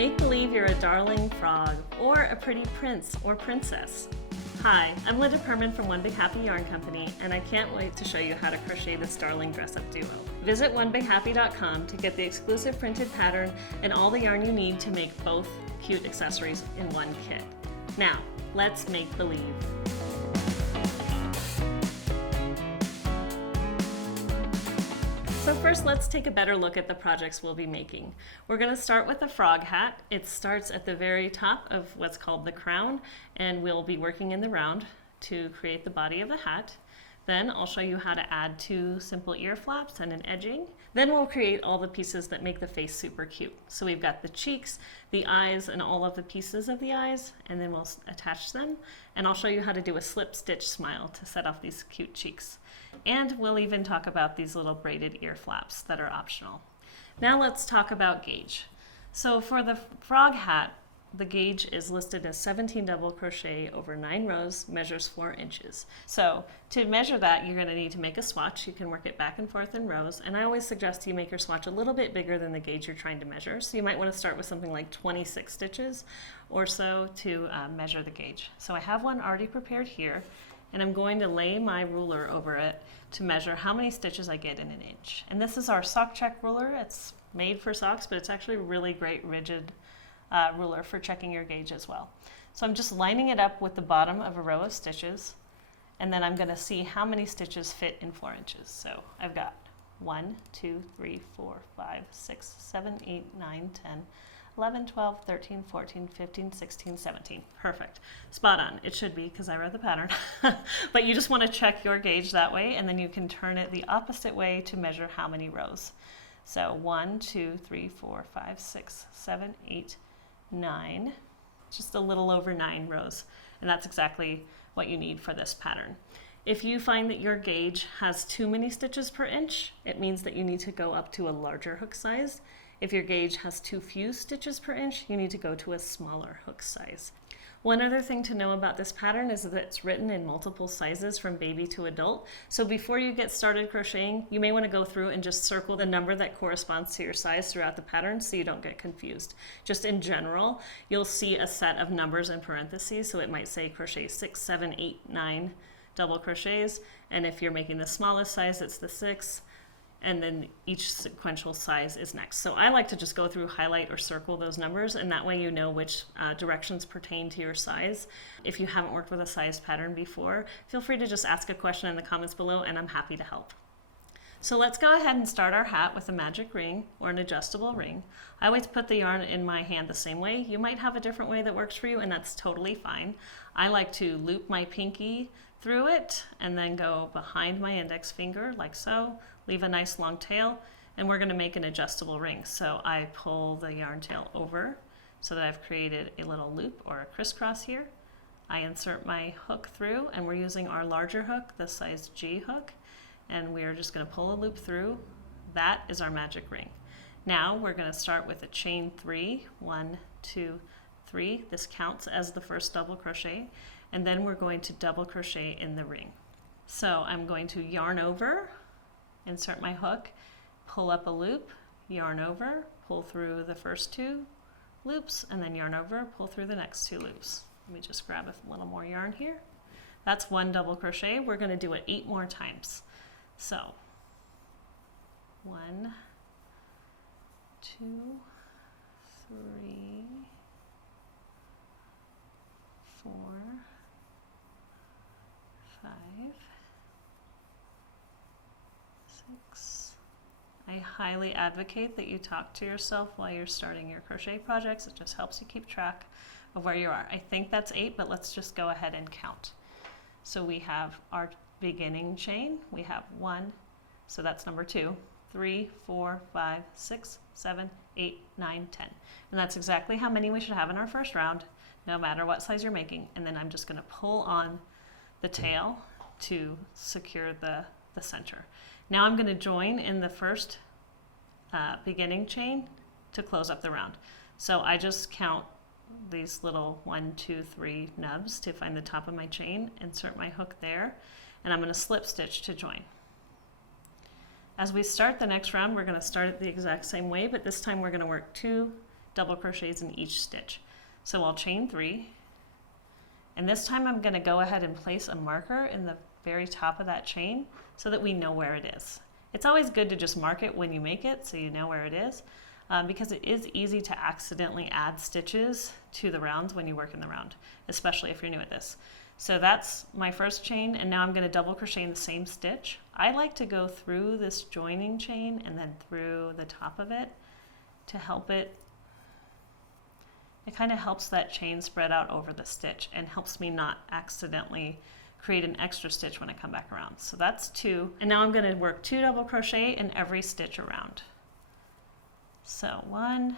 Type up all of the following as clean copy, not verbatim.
Make believe you're a darling frog or a pretty prince or princess. Hi, I'm Linda Permann from One Big Happy Yarn Company, and I can't wait to show you how to crochet this darling dress-up duo. Visit onebighappy.com to get the exclusive printed pattern and all the yarn you need to make both cute accessories in one kit. Now, let's make believe. So first, let's take a better look at the projects we'll be making. We're going to start with the frog hat. It starts at the very top of what's called the crown, and we'll be working in the round to create the body of the hat. Then I'll show you how to add 2 simple ear flaps and an edging. Then we'll create all the pieces that make the face super cute. So we've got the cheeks, the eyes, and all of the pieces of the eyes, and then we'll attach them. And I'll show you how to do a slip stitch smile to set off these cute cheeks. And we'll even talk about these little braided ear flaps that are optional. Now let's talk about gauge. So for the frog hat, the gauge is listed as 17 double crochet over 9 rows, measures 4 inches. So to measure that, you're going to need to make a swatch. You can work it back and forth in rows, and I always suggest you make your swatch a little bit bigger than the gauge you're trying to measure. So you might want to start with something like 26 stitches or so to measure the gauge. So I have one already prepared here, and I'm going to lay my ruler over it to measure how many stitches I get in an inch. And this is our sock check ruler. It's made for socks, but it's actually a really great rigid ruler for checking your gauge as well. So I'm just lining it up with the bottom of a row of stitches, and then I'm going to see how many stitches fit in 4 inches. So I've got 1, 2, 3, 4, 5, 6, 7, 8, 9, 10, 11, 12, 13, 14, 15, 16, 17. Perfect. Spot on. It should be because I read the pattern. But you just want to check your gauge that way, and then you can turn it the opposite way to measure how many rows. So 1, 2, 3, 4, 5, 6, 7, 8, 9. Just a little over 9 rows. And that's exactly what you need for this pattern. If you find that your gauge has too many stitches per inch, it means that you need to go up to a larger hook size. If your gauge has too few stitches per inch, you need to go to a smaller hook size. One other thing to know about this pattern is that it's written in multiple sizes from baby to adult. So before you get started crocheting, you may want to go through and just circle the number that corresponds to your size throughout the pattern so you don't get confused. Just in general, you'll see a set of numbers in parentheses, so it might say crochet 6, 7, 8, 9 double crochets, and if you're making the smallest size, it's the 6. And then each sequential size is next. So I like to just go through, highlight, or circle those numbers, and that way you know which directions pertain to your size. If you haven't worked with a size pattern before, feel free to just ask a question in the comments below, and I'm happy to help. So let's go ahead and start our hat with a magic ring or an adjustable ring. I always put the yarn in my hand the same way. You might have a different way that works for you, and that's totally fine. I like to loop my pinky through it and then go behind my index finger like so, leave a nice long tail, and we're going to make an adjustable ring. So I pull the yarn tail over so that I've created a little loop or a crisscross here. I insert my hook through, and we're using our larger hook, the size G hook, and we're just going to pull a loop through. That is our magic ring. Now we're going to start with a chain 3, 1, 2, 3. This counts as the first double crochet, and then we're going to double crochet in the ring. So I'm going to yarn over, insert my hook, pull up a loop, yarn over, pull through the first 2 loops, and then yarn over, pull through the next 2 loops. Let me just grab a little more yarn here. That's 1 double crochet. We're going to do it 8 more times. So 1, 2, 3, 4, 5, 6. I highly advocate that you talk to yourself while you're starting your crochet projects. It just helps you keep track of where you are. I think that's 8, but let's just go ahead and count. So we have our beginning chain. We have 1, so that's number 2, 3, 4, 5, 6, 7, 8, 9, 10. And that's exactly how many we should have in our first round, no matter what size you're making. And then I'm just going to pull on the tail to secure the center. Now I'm going to join in the first beginning chain to close up the round. So I just count these little 1, 2, 3 nubs to find the top of my chain, insert my hook there, and I'm going to slip stitch to join. As we start the next round, we're going to start it the exact same way, but this time we're going to work 2 double crochets in each stitch. So I'll chain 3, and this time I'm going to go ahead and place a marker in the very top of that chain so that we know where it is. It's always good to just mark it when you make it so you know where it is, because it is easy to accidentally add stitches to the rounds when you work in the round, especially if you're new at this. So that's my first chain, and now I'm going to double crochet in the same stitch. I like to go through this joining chain and then through the top of it to help it. It kind of helps that chain spread out over the stitch and helps me not accidentally create an extra stitch when I come back around. So that's 2, and now I'm going to work 2 double crochet in every stitch around. So 1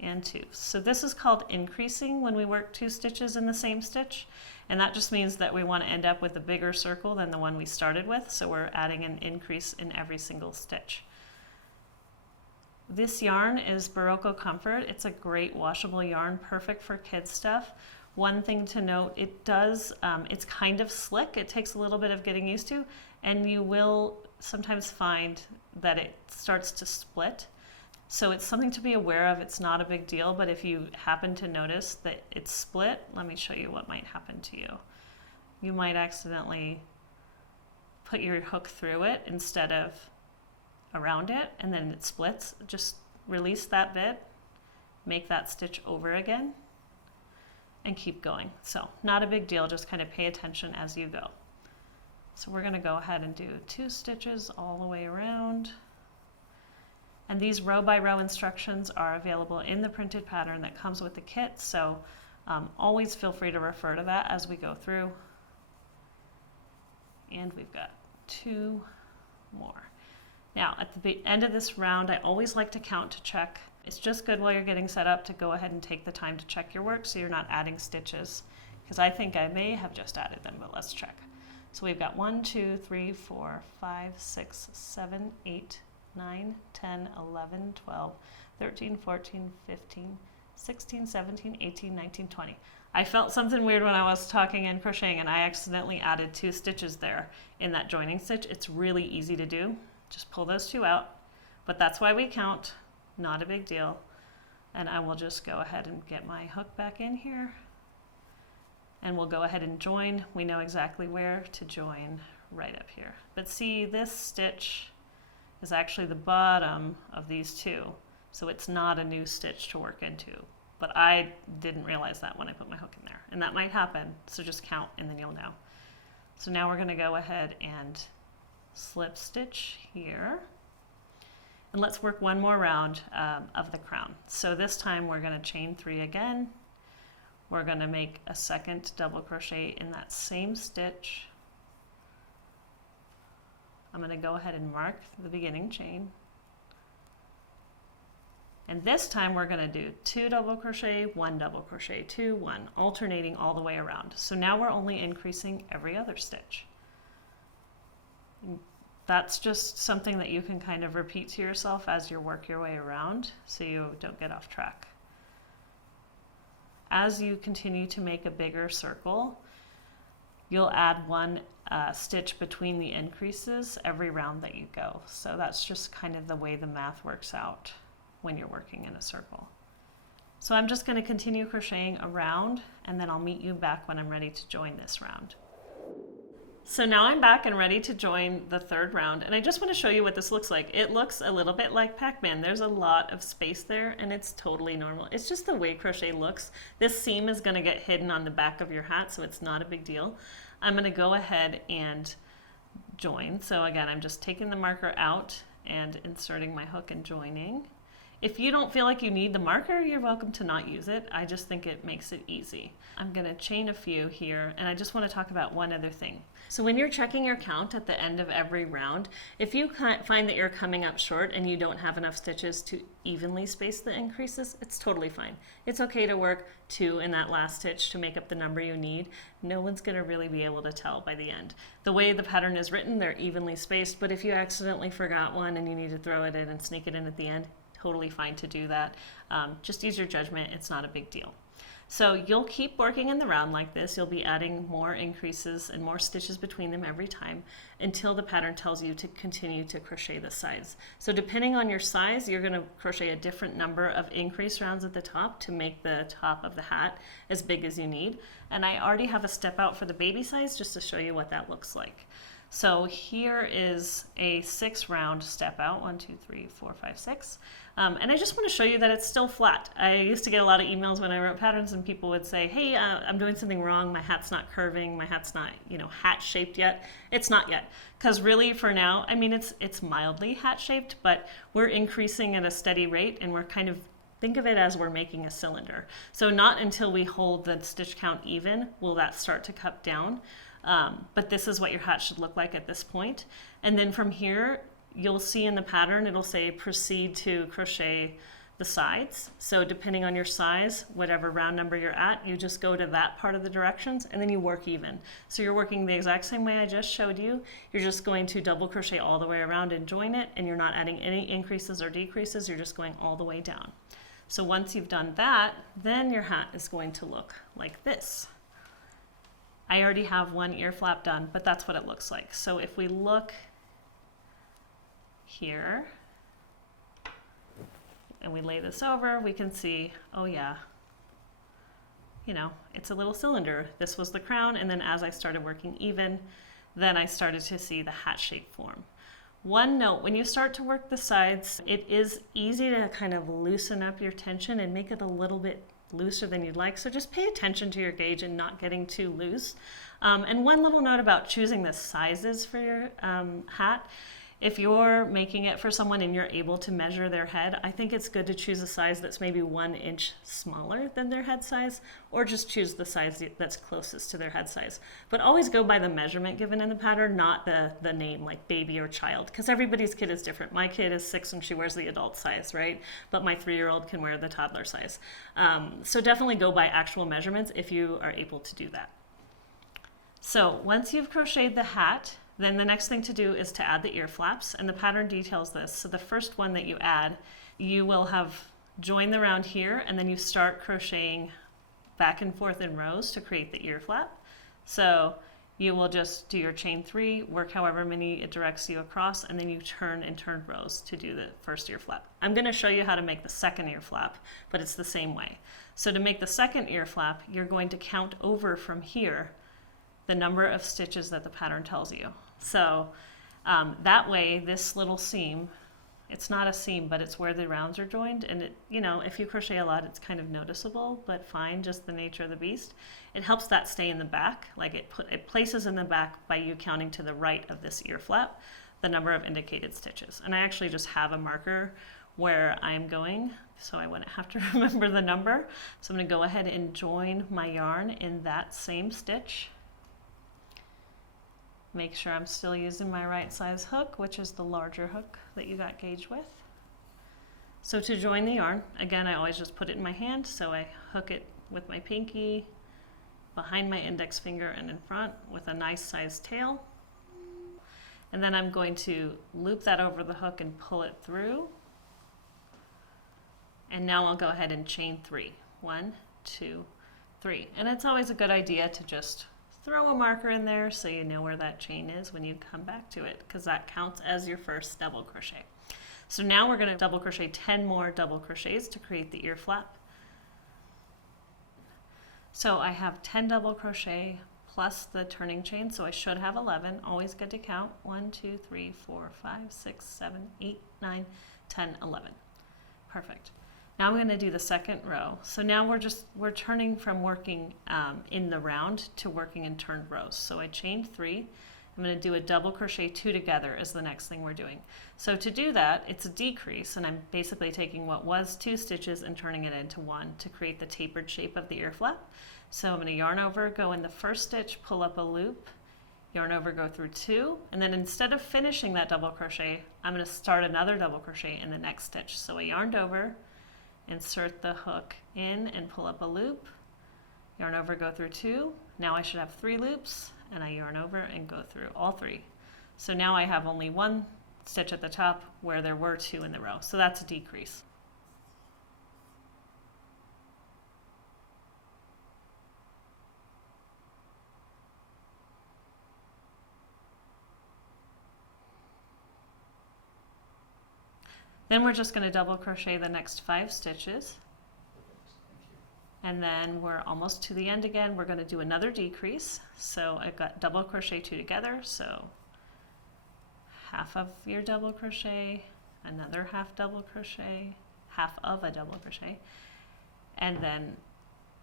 and 2. So this is called increasing when we work 2 stitches in the same stitch, and that just means that we want to end up with a bigger circle than the one we started with, so we're adding an increase in every single stitch. This yarn is Barocco Comfort. It's a great washable yarn, perfect for kids stuff. One thing to note, it's kind of slick. It takes a little bit of getting used to, and you will sometimes find that it starts to split. So it's something to be aware of. It's not a big deal, but if you happen to notice that it's split, let me show you what might happen to you. You might accidentally put your hook through it instead of around it, and then it splits. Just release that bit, make that stitch over again, and keep going. So not a big deal, just kind of pay attention as you go. So we're going to go ahead and do 2 stitches all the way around. And these row by row instructions are available in the printed pattern that comes with the kit, so always feel free to refer to that as we go through. And we've got 2 more. Now at the end of this round, I always like to count to check. It's just good while you're getting set up to go ahead and take the time to check your work so you're not adding stitches, because I think I may have just added them, but let's check. So we've got 1, 2, 3, 4, 5, 6, 7, 8, 9, 10, 11, 12, 13, 14, 15, 16, 17, 18, 19, 20. I felt something weird when I was talking and crocheting, and I accidentally added 2 stitches there in that joining stitch. It's really easy to do. Just pull those 2 out, but that's why we count. Not a big deal. And I will just go ahead and get my hook back in here, and we'll go ahead and join. We know exactly where to join right up here. But see, this stitch is actually the bottom of these 2, so it's not a new stitch to work into. But I didn't realize that when I put my hook in there, and that might happen, so just count and then you'll know. So now we're going to go ahead and slip stitch here, and let's work 1 more round of the crown. So this time we're going to chain 3 again. We're going to make a second double crochet in that same stitch. I'm going to go ahead and mark the beginning chain. And this time we're going to do 2 double crochet, 1 double crochet, 2, 1, alternating all the way around. So now we're only increasing every other stitch. And that's just something that you can kind of repeat to yourself as you work your way around so you don't get off track. As you continue to make a bigger circle, you'll add 1 stitch between the increases every round that you go. So that's just kind of the way the math works out when you're working in a circle. So I'm just going to continue crocheting around, and then I'll meet you back when I'm ready to join this round. So now I'm back and ready to join the 3rd round, and I just want to show you what this looks like. It looks a little bit like Pac-Man. There's a lot of space there, and it's totally normal. It's just the way crochet looks. This seam is going to get hidden on the back of your hat, so it's not a big deal. I'm going to go ahead and join. So again, I'm just taking the marker out and inserting my hook and joining. If you don't feel like you need the marker, you're welcome to not use it. I just think it makes it easy. I'm going to chain a few here, and I just want to talk about one other thing. So when you're checking your count at the end of every round, if you find that you're coming up short and you don't have enough stitches to evenly space the increases, it's totally fine. It's okay to work 2 in that last stitch to make up the number you need. No one's going to really be able to tell by the end. The way the pattern is written, they're evenly spaced, but if you accidentally forgot one and you need to throw it in and sneak it in at the end, totally fine to do that. Just use your judgment. It's not a big deal. So you'll keep working in the round like this. You'll be adding more increases and more stitches between them every time until the pattern tells you to continue to crochet the sides. So depending on your size, you're going to crochet a different number of increase rounds at the top to make the top of the hat as big as you need. And I already have a step out for the baby size just to show you what that looks like. So here is a 6 round step out, 1, 2, 3, 4, 5, 6. And I just want to show you that it's still flat. I used to get a lot of emails when I wrote patterns and people would say, hey, I'm doing something wrong. My hat's not curving. My hat's not, hat shaped yet. It's not yet. Because really for now, I mean, it's mildly hat shaped, but we're increasing at a steady rate and we're kind of, think of it as we're making a cylinder. So not until we hold the stitch count even will that start to cut down. But this is what your hat should look like at this point. And then from here, you'll see in the pattern, it'll say proceed to crochet the sides. So depending on your size, whatever round number you're at, you just go to that part of the directions and then you work even. So you're working the exact same way I just showed you. You're just going to double crochet all the way around and join it, and you're not adding any increases or decreases. You're just going all the way down. So once you've done that, then your hat is going to look like this. I already have one ear flap done, but that's what it looks like. So if we look here and we lay this over, we can see, oh yeah, it's a little cylinder. This was the crown, and then as I started working even, then I started to see the hat shape form. One note, when you start to work the sides, it is easy to kind of loosen up your tension and make it a little bit looser than you'd like. So just pay attention to your gauge and not getting too loose. And one little note about choosing the sizes for your hat. If you're making it for someone and you're able to measure their head, I think it's good to choose a size that's maybe 1 inch smaller than their head size, or just choose the size that's closest to their head size. But always go by the measurement given in the pattern, not the name like baby or child, because everybody's kid is different. My kid is 6 and she wears the adult size, right? But my 3-year-old can wear the toddler size. So definitely go by actual measurements if you are able to do that. So once you've crocheted the hat, then the next thing to do is to add the ear flaps, and the pattern details this. So the first one that you add, you will have joined the round here, and then you start crocheting back and forth in rows to create the ear flap. So you will just do your chain 3, work however many it directs you across, and then you turn and turn rows to do the first ear flap. I'm going to show you how to make the second ear flap, but it's the same way. So to make the second ear flap, you're going to count over from here the number of stitches that the pattern tells you. So that way, this little seam, it's not a seam, but it's where the rounds are joined. And it, if you crochet a lot, it's kind of noticeable, but fine, just the nature of the beast. It helps that stay in the back, like it places in the back by you counting to the right of this ear flap, the number of indicated stitches. And I actually just have a marker where I'm going, so I wouldn't have to remember the number. So I'm going to go ahead and join my yarn in that same stitch. Make sure I'm still using my right size hook, which is the larger hook that you got gauged with. So to join the yarn, again, I always just put it in my hand, so I hook it with my pinky behind my index finger and in front with a nice sized tail. And then I'm going to loop that over the hook and pull it through. And now I'll go ahead and chain 3. 1, 2, 3. And it's always a good idea to just throw a marker in there so you know where that chain is when you come back to it, because that counts as your first double crochet. So now we're going to double crochet 10 more double crochets to create the ear flap. So I have 10 double crochet plus the turning chain, so I should have 11. Always good to count. 1, 2, 3, 4, 5, 6, 7, 8, 9, 10, 11. Perfect. Now I'm going to do the second row. So now we're turning from working in the round to working in turned rows. So I chained 3. I'm going to do a double crochet 2 together is the next thing we're doing. So to do that, it's a decrease, and I'm basically taking what was 2 stitches and turning it into 1 to create the tapered shape of the ear flap. So I'm going to yarn over, go in the first stitch, pull up a loop, yarn over, go through 2, and then instead of finishing that double crochet, I'm going to start another double crochet in the next stitch. So I yarned over, insert the hook in and pull up a loop, yarn over, go through 2. Now I should have 3 loops, and I yarn over and go through all 3. So now I have only 1 stitch at the top where there were 2 in the row. So that's a decrease. Then we're just going to double crochet the next 5 stitches. And then we're almost to the end again. We're going to do another decrease. So I've got double crochet 2 together. So half of your double crochet, another half double crochet, half of a double crochet, and then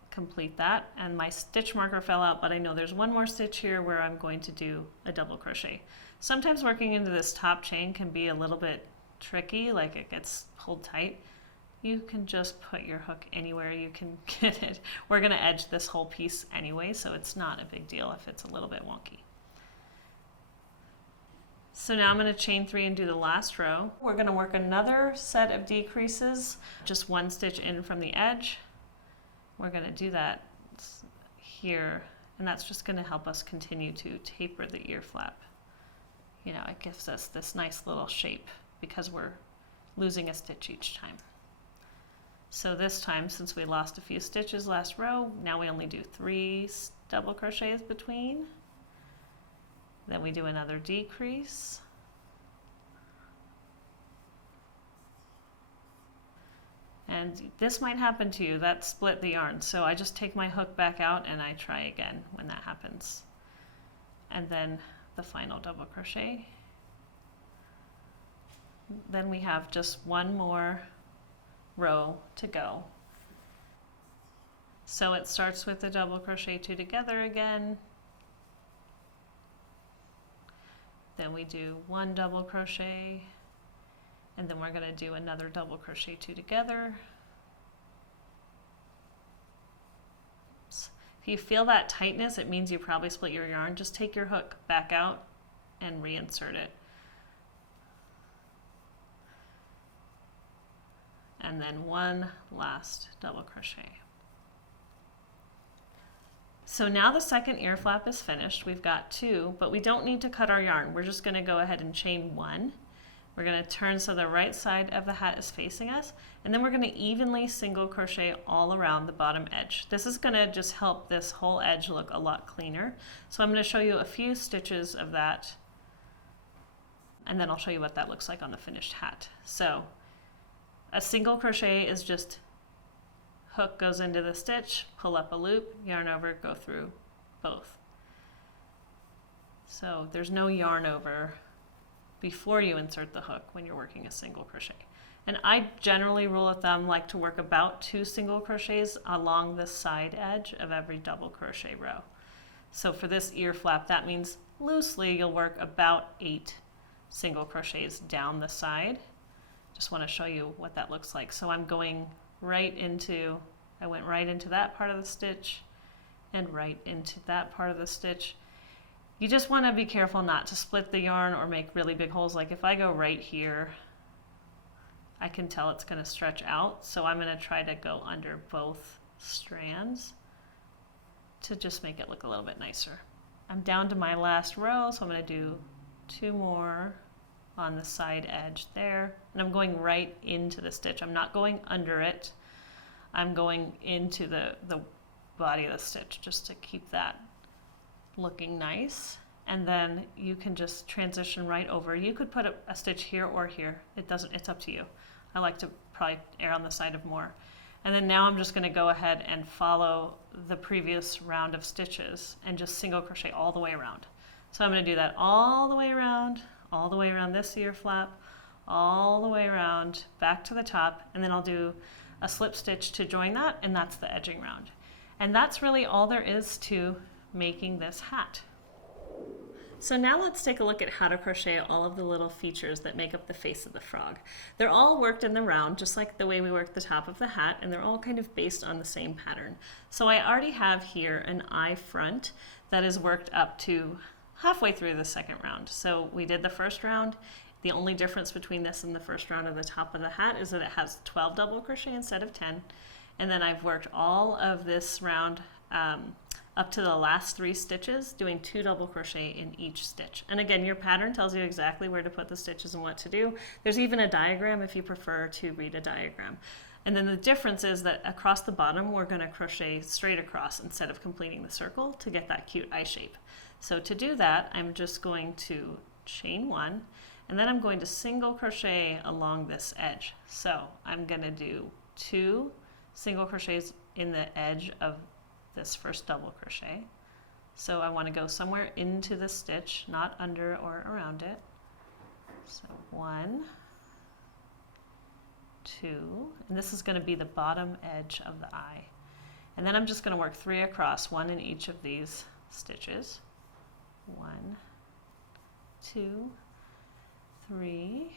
complete that. And my stitch marker fell out, but I know there's one more stitch here where I'm going to do a double crochet. Sometimes working into this top chain can be a little bit tricky, like it gets pulled tight. You can just put your hook anywhere you can get it. We're going to edge this whole piece anyway, so it's not a big deal if it's a little bit wonky. So now I'm going to chain 3 and do the last row. We're going to work another set of decreases, just 1 stitch in from the edge. We're going to do that here, and that's just going to help us continue to taper the ear flap. You know, it gives us this nice little shape because we're losing a stitch each time. So this time, since we lost a few stitches last row, now we only do 3 double crochets between. Then we do another decrease. And this might happen to you, that split the yarn. So I just take my hook back out and I try again when that happens. And then the final double crochet. Then we have just 1 more row to go. So it starts with the double crochet 2 together again. Then we do 1 double crochet, and then we're going to do another double crochet 2 together. Oops. If you feel that tightness, it means you probably split your yarn. Just take your hook back out and reinsert it. And then 1 last double crochet. So now the second ear flap is finished. We've got 2, but we don't need to cut our yarn. We're just going to go ahead and chain 1. We're going to turn so the right side of the hat is facing us, and then we're going to evenly single crochet all around the bottom edge. This is going to just help this whole edge look a lot cleaner. So I'm going to show you a few stitches of that, and then I'll show you what that looks like on the finished hat. So a single crochet is just hook goes into the stitch, pull up a loop, yarn over, go through both. So there's no yarn over before you insert the hook when you're working a single crochet. And I generally, rule of thumb, like to work about 2 single crochets along the side edge of every double crochet row. So for this ear flap, that means loosely you'll work about 8 single crochets down the side. Just want to show you what that looks like. So I'm going right into, I went right into that part of the stitch and right into that part of the stitch. You just want to be careful not to split the yarn or make really big holes. Like if I go right here, I can tell it's going to stretch out. So I'm going to try to go under both strands to just make it look a little bit nicer. I'm down to my last row, so I'm going to do 2 more on the side edge there, and I'm going right into the stitch. I'm not going under it. I'm going into the body of the stitch just to keep that looking nice. And then you can just transition right over. You could put a stitch here or here. It's up to you. I like to probably err on the side of more. And then now I'm just going to go ahead and follow the previous round of stitches and just single crochet all the way around. So I'm going to do that all the way around this ear flap, all the way around back to the top, and then I'll do a slip stitch to join that, and that's the edging round. And that's really all there is to making this hat. So now let's take a look at how to crochet all of the little features that make up the face of the frog. They're all worked in the round, just like the way we worked the top of the hat, and they're all kind of based on the same pattern. So I already have here an eye front that is worked up to halfway through the second round. So we did the first round. The only difference between this and the first round of the top of the hat is that it has 12 double crochet instead of 10. And then I've worked all of this round up to the last 3 stitches, doing 2 double crochet in each stitch. And again, your pattern tells you exactly where to put the stitches and what to do. There's even a diagram if you prefer to read a diagram. And then the difference is that across the bottom, we're going to crochet straight across instead of completing the circle to get that cute eye shape. So to do that, I'm just going to chain 1, And then I'm going to single crochet along this edge. So I'm going to do 2 single crochets in the edge of this first double crochet. So I want to go somewhere into the stitch, not under or around it. So 1, 2, and this is going to be the bottom edge of the eye. And then I'm just going to work 3 across, 1 in each of these stitches. 1, 2, 3,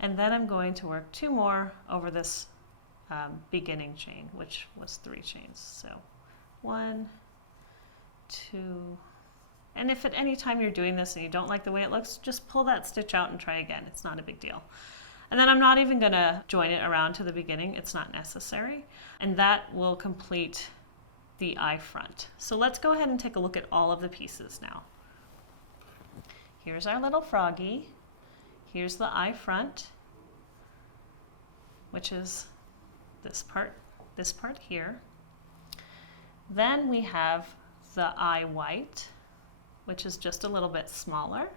and then I'm going to work 2 more over this beginning chain, which was 3 chains. So 1, 2, and if at any time you're doing this and you don't like the way it looks, just pull that stitch out and try again. It's not a big deal. And then I'm not even going to join it around to the beginning. It's not necessary. And that will complete the eye front. So let's go ahead and take a look at all of the pieces now. Here's our little froggy. Here's the eye front, which is this part here. Then we have the eye white, which is just a little bit smaller.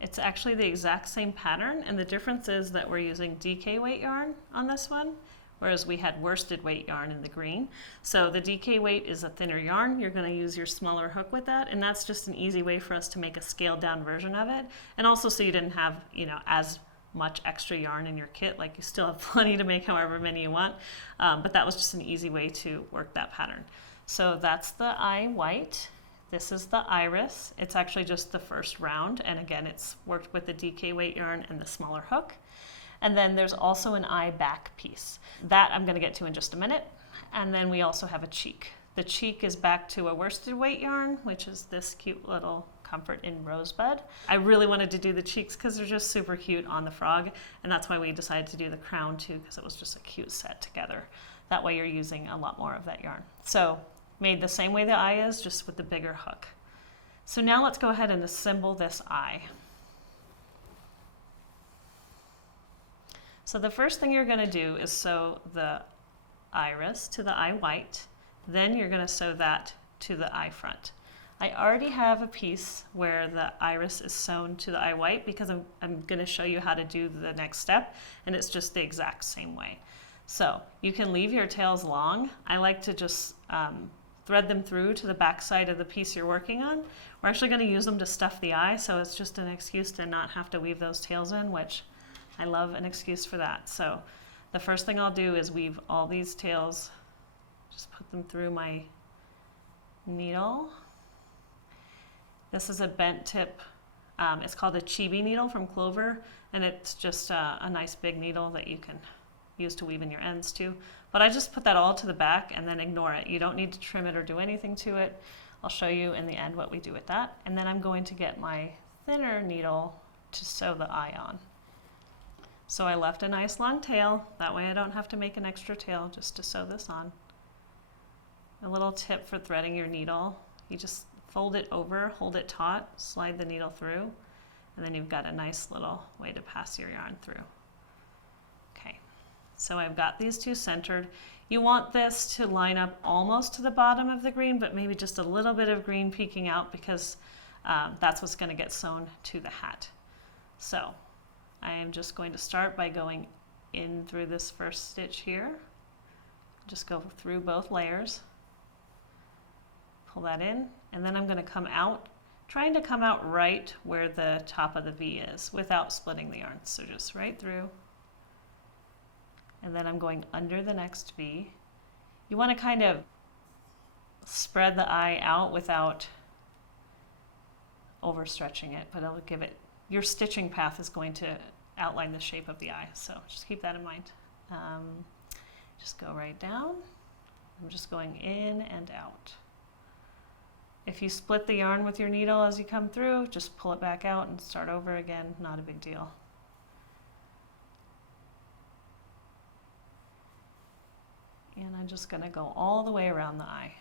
It's actually the exact same pattern, and the difference is that we're using DK weight yarn on this one, whereas we had worsted weight yarn in the green. So the DK weight is a thinner yarn. You're going to use your smaller hook with that, and that's just an easy way for us to make a scaled down version of it. And also so you didn't have, as much extra yarn in your kit. Like, you still have plenty to make however many you want, but that was just an easy way to work that pattern. So that's the eye white. This is the iris. It's actually just the first round, and again, it's worked with the DK weight yarn and the smaller hook. And then there's also an eye back piece. That I'm going to get to in just a minute. And then we also have a cheek. The cheek is back to a worsted weight yarn, which is this cute little Comfort in Rosebud. I really wanted to do the cheeks because they're just super cute on the frog, and that's why we decided to do the crown too, because it was just a cute set together. That way you're using a lot more of that yarn. So made the same way the eye is, just with the bigger hook. So now let's go ahead and assemble this eye. So the first thing you're going to do is sew the iris to the eye white, then you're going to sew that to the eye front. I already have a piece where the iris is sewn to the eye white because I'm going to show you how to do the next step, and it's just the exact same way. So you can leave your tails long. I like to just thread them through to the back side of the piece you're working on. We're actually going to use them to stuff the eye, so it's just an excuse to not have to weave those tails in, which I love an excuse for that. So the first thing I'll do is weave all these tails, just put them through my needle. This is a bent tip. It's called a chibi needle from Clover, and it's just a nice big needle that you can use to weave in your ends too. But I just put that all to the back and then ignore it. You don't need to trim it or do anything to it. I'll show you in the end what we do with that. And then I'm going to get my thinner needle to sew the eye on. So I left a nice long tail. That way I don't have to make an extra tail just to sew this on. A little tip for threading your needle. You just fold it over, hold it taut, slide the needle through, and then you've got a nice little way to pass your yarn through. Okay, so I've got these two centered. You want this to line up almost to the bottom of the green, but maybe just a little bit of green peeking out, because that's what's going to get sewn to the hat. So I am just going to start by going in through this first stitch here. Just go through both layers. Pull that in, and then I'm going to come out, trying to come out right where the top of the V is without splitting the yarn. So just right through, and then I'm going under the next V. You want to kind of spread the eye out without overstretching it, but it'll give it, your stitching path is going to outline the shape of the eye, so just keep that in mind. Just go right down. I'm just going in and out. If you split the yarn with your needle as you come through, just pull it back out and start over again. Not a big deal. And I'm just going to go all the way around the eye,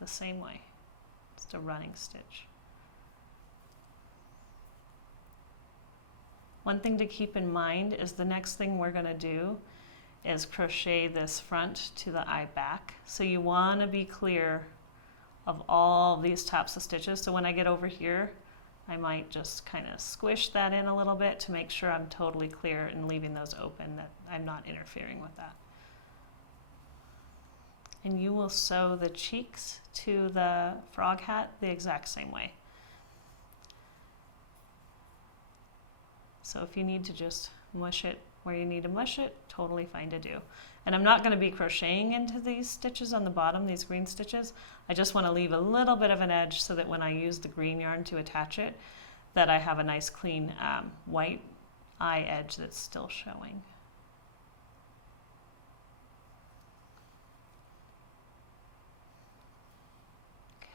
the same way. Just a running stitch. One thing to keep in mind is the next thing we're going to do is crochet this front to the eye back. So you want to be clear of all these tops of stitches. So when I get over here, I might just kind of squish that in a little bit to make sure I'm totally clear and leaving those open, that I'm not interfering with that. And you will sew the cheeks to the frog hat the exact same way. So if you need to just mush it where you need to mush it, totally fine to do. And I'm not going to be crocheting into these stitches on the bottom, these green stitches. I just want to leave a little bit of an edge so that when I use the green yarn to attach it, that I have a nice clean white eye edge that's still showing.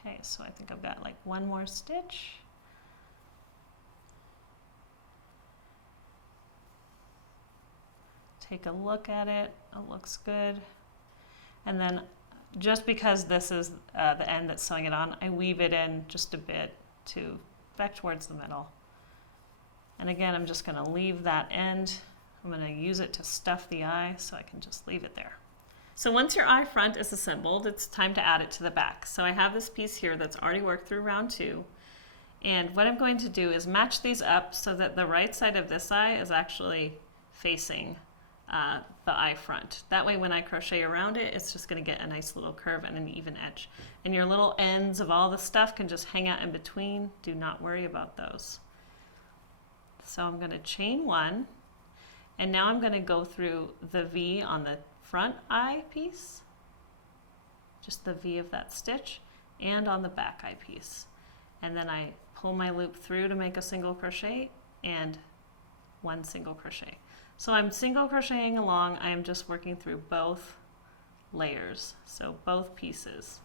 Okay, so I think I've got like one more stitch. Take a look at it, it looks good. And then just because this is the end that's sewing it on, I weave it in just a bit to back towards the middle. And again, I'm just gonna leave that end. I'm gonna use it to stuff the eye, so I can just leave it there. So once your eye front is assembled, it's time to add it to the back. So I have this piece here that's already worked through round 2. And what I'm going to do is match these up so that the right side of this eye is actually facing the eye front. That way when I crochet around it, it's just going to get a nice little curve and an even edge. And your little ends of all the stuff can just hang out in between. Do not worry about those. So I'm going to chain 1, and now I'm going to go through the V on the front eye piece, just the V of that stitch, and on the back eye piece. And then I pull my loop through to make a single crochet and 1 single crochet. So I'm single crocheting along, I am just working through both layers, so both pieces.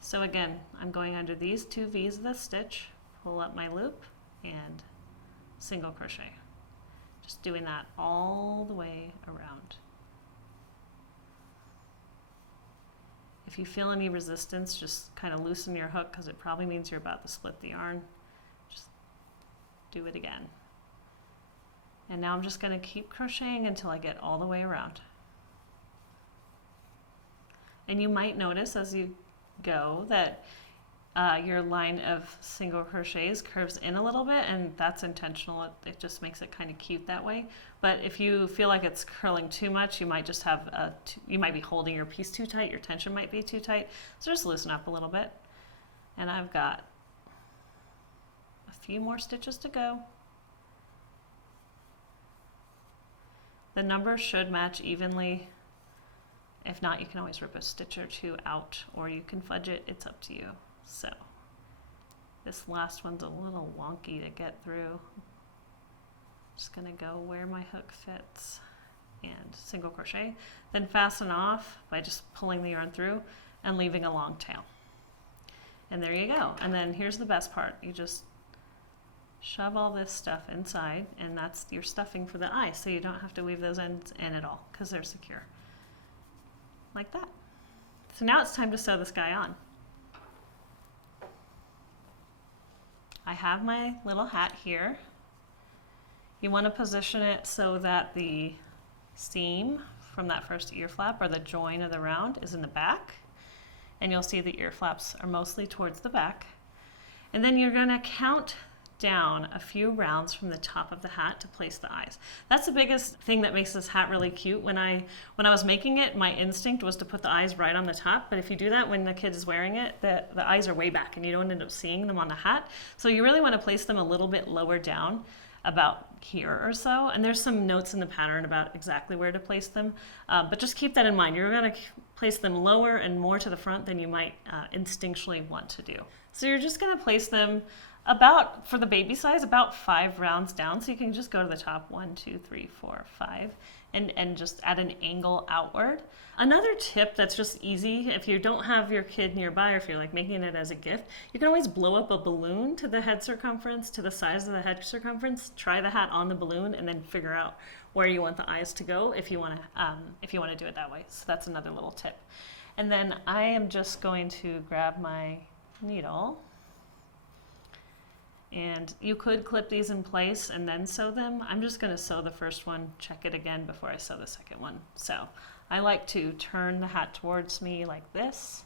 So again, I'm going under these 2 V's of the stitch, pull up my loop, and single crochet. Just doing that all the way around. If you feel any resistance, just kind of loosen your hook because it probably means you're about to split the yarn. Just do it again. And now I'm just going to keep crocheting until I get all the way around. And you might notice as you go that your line of single crochets curves in a little bit, and that's intentional. It just makes it kind of cute that way. But if you feel like it's curling too much, you might just have you might be holding your piece too tight, your tension might be too tight. So just loosen up a little bit. And I've got a few more stitches to go. The numbers should match evenly. If not, you can always rip a stitch or 2 out, or you can fudge it. It's up to you. So this last one's a little wonky to get through. Just gonna go where my hook fits and single crochet, then fasten off by just pulling the yarn through and leaving a long tail. And there you go. And then here's the best part. You just shove all this stuff inside, and that's your stuffing for the eye, so you don't have to weave those ends in at all because they're secure. Like that. So now it's time to sew this guy on. I have my little hat here. You want to position it so that the seam from that first ear flap, or the join of the round, is in the back. And you'll see the ear flaps are mostly towards the back. And then you're going to count down a few rounds from the top of the hat to place the eyes. That's the biggest thing that makes this hat really cute. When I was making it, my instinct was to put the eyes right on the top, but if you do that when the kid is wearing it, the eyes are way back and you don't end up seeing them on the hat. So you really want to place them a little bit lower down, about here or so, and there's some notes in the pattern about exactly where to place them, but just keep that in mind. You're going to place them lower and more to the front than you might instinctually want to do. So you're just going to place them about, for the baby size, about 5 rounds down, so you can just go to the top 1, 2, 3, 4, 5, and just at an angle outward. Another tip that's just easy, if you don't have your kid nearby, or if you're like making it as a gift, you can always blow up a balloon to the head circumference, to the size of the head circumference. Try the hat on the balloon, and then figure out where you want the eyes to go if you want to do it that way. So that's another little tip. And then I am just going to grab my needle. And you could clip these in place and then sew them. I'm just going to sew the first one, check it again before I sew the second one. So I like to turn the hat towards me like this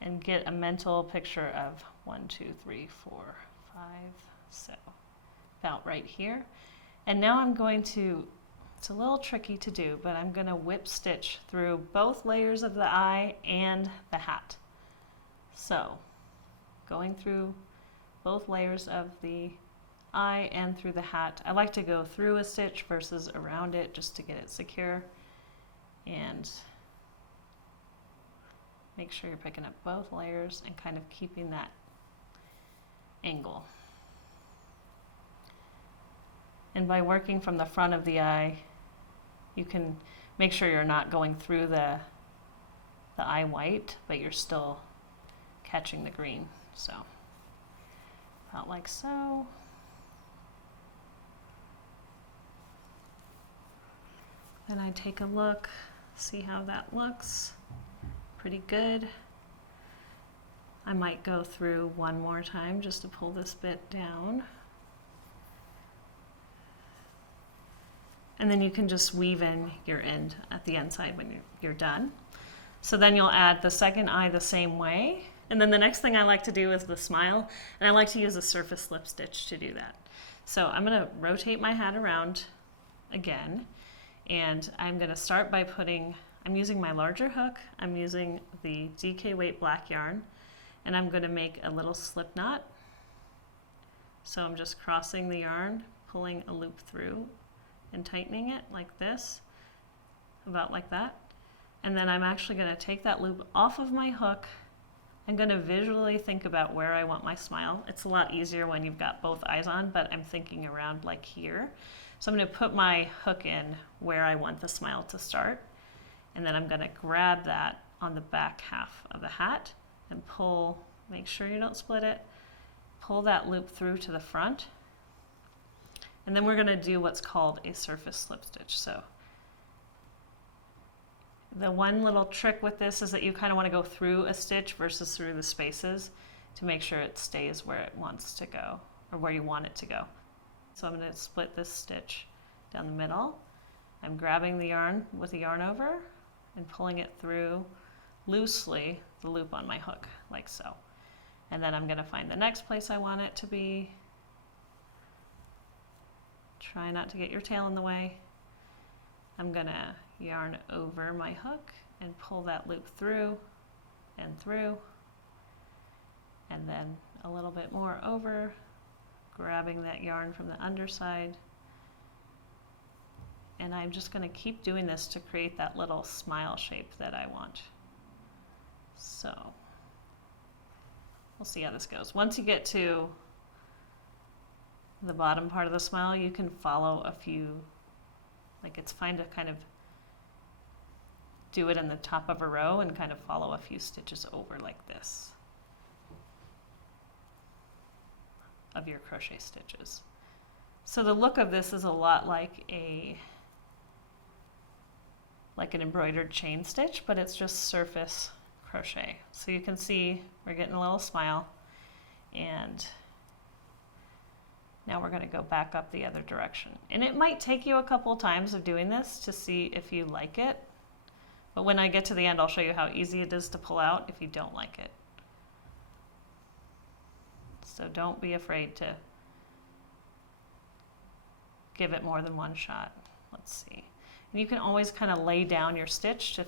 and get a mental picture of 1, 2, 3, 4, 5, so about right here. And now I'm going to, it's a little tricky to do, but I'm going to whip stitch through both layers of the eye and the hat. So going through both layers of the eye and through the hat. I like to go through a stitch versus around it just to get it secure. And make sure you're picking up both layers and kind of keeping that angle. And by working from the front of the eye, you can make sure you're not going through the eye white, but you're still catching the green. So about like so. Then I take a look, see how that looks. Pretty good. I might go through one more time just to pull this bit down. And then you can just weave in your end at the end side when you're done. So then you'll add the second eye the same way. And then the next thing I like to do is the smile, and I like to use a surface slip stitch to do that. So I'm going to rotate my hat around again, and I'm going to start by I'm using my larger hook, I'm using the DK weight black yarn, and I'm going to make a little slip knot. So I'm just crossing the yarn, pulling a loop through, and tightening it like this, about like that. And then I'm actually going to take that loop off of my hook. I'm going to visually think about where I want my smile. It's a lot easier when you've got both eyes on, but I'm thinking around like here. So I'm going to put my hook in where I want the smile to start. And then I'm going to grab that on the back half of the hat and pull, make sure you don't split it, pull that loop through to the front. And then we're going to do what's called a surface slip stitch. So the one little trick with this is that you kind of want to go through a stitch versus through the spaces to make sure it stays where it wants to go, or where you want it to go. So I'm going to split this stitch down the middle. I'm grabbing the yarn with the yarn over and pulling it through loosely the loop on my hook, like so. And then I'm going to find the next place I want it to be. Try not to get your tail in the way. I'm going to yarn over my hook and pull that loop through and through, and then a little bit more over, grabbing that yarn from the underside. And I'm just going to keep doing this to create that little smile shape that I want. So we'll see how this goes. Once you get to the bottom part of the smile, you can follow a few, like it's fine to kind of do it in the top of a row and kind of follow a few stitches over like this of your crochet stitches. So the look of this is a lot like an embroidered chain stitch, but it's just surface crochet. So you can see we're getting a little smile, and now we're going to go back up the other direction. And it might take you a couple times of doing this to see if you like it, but when I get to the end, I'll show you how easy it is to pull out if you don't like it. So don't be afraid to give it more than one shot. Let's see. And you can always kind of lay down your stitch to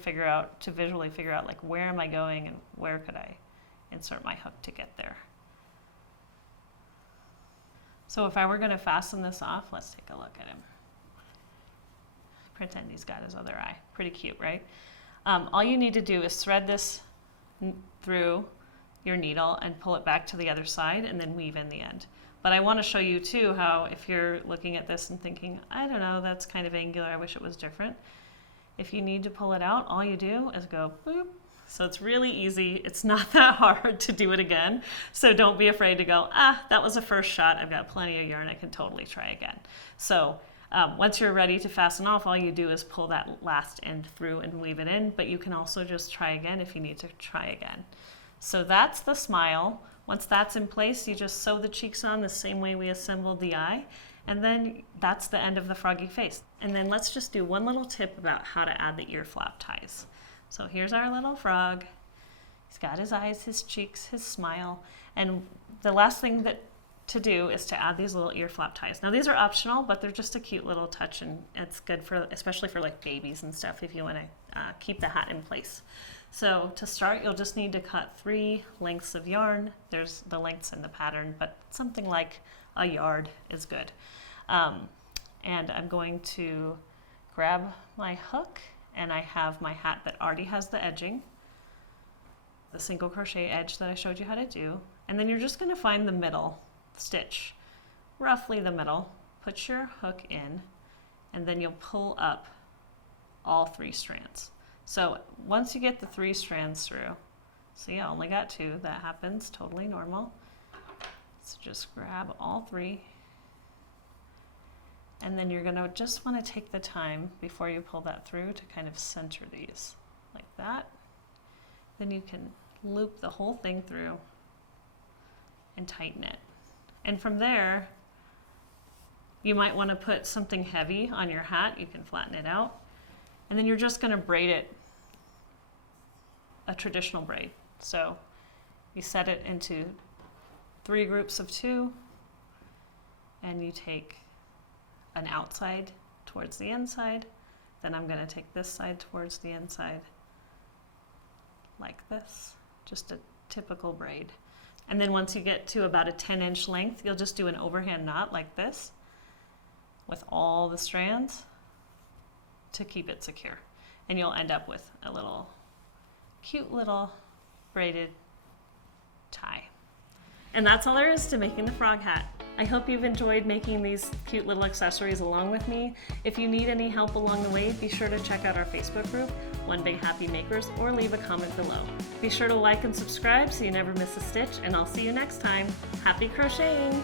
visually figure out like, where am I going and where could I insert my hook to get there. So if I were going to fasten this off, let's take a look at him. Pretend he's got his other eye. Pretty cute, right? All you need to do is thread this through your needle and pull it back to the other side and then weave in the end. But I want to show you too how, if you're looking at this and thinking, I don't know, that's kind of angular, I wish it was different. If you need to pull it out, all you do is go boop. So it's really easy. It's not that hard to do it again. So don't be afraid to go, that was a first shot. I've got plenty of yarn. I can totally try again. So once you're ready to fasten off, all you do is pull that last end through and weave it in, but you can also just try again if you need to try again. So that's the smile. Once that's in place, you just sew the cheeks on the same way we assembled the eye, and then that's the end of the froggy face. And then let's just do one little tip about how to add the ear flap ties. So here's our little frog. He's got his eyes, his cheeks, his smile, And the last thing to do is to add these little ear flap ties. Now these are optional, but they're just a cute little touch, and it's good for, especially for like babies and stuff, if you want to keep the hat in place. So to start, you'll just need to cut 3 lengths of yarn. There's the lengths in the pattern, but something like a yard is good. And I'm going to grab my hook, and I have my hat that already has the edging, the single crochet edge that I showed you how to do. And then you're just going to find the middle stitch, roughly the middle, put your hook in, and then you'll pull up all 3 strands. So once you get the 3 strands through, see, I only got 2, that happens, totally normal. So just grab all 3, and then you're gonna just wanna take the time before you pull that through to kind of center these, like that. Then you can loop the whole thing through and tighten it. And from there, you might wanna put something heavy on your hat, you can flatten it out. And then you're just gonna braid it a traditional braid. So you set it into 3 groups of 2, and you take an outside towards the inside. Then I'm gonna take this side towards the inside, like this, just a typical braid. And then once you get to about a 10-inch length, you'll just do an overhand knot like this with all the strands to keep it secure. And you'll end up with a little cute little braided tie. And that's all there is to making the frog hat. I hope you've enjoyed making these cute little accessories along with me. If you need any help along the way, be sure to check out our Facebook group, One Big Happy Makers, or leave a comment below. Be sure to like and subscribe so you never miss a stitch, and I'll see you next time. Happy crocheting!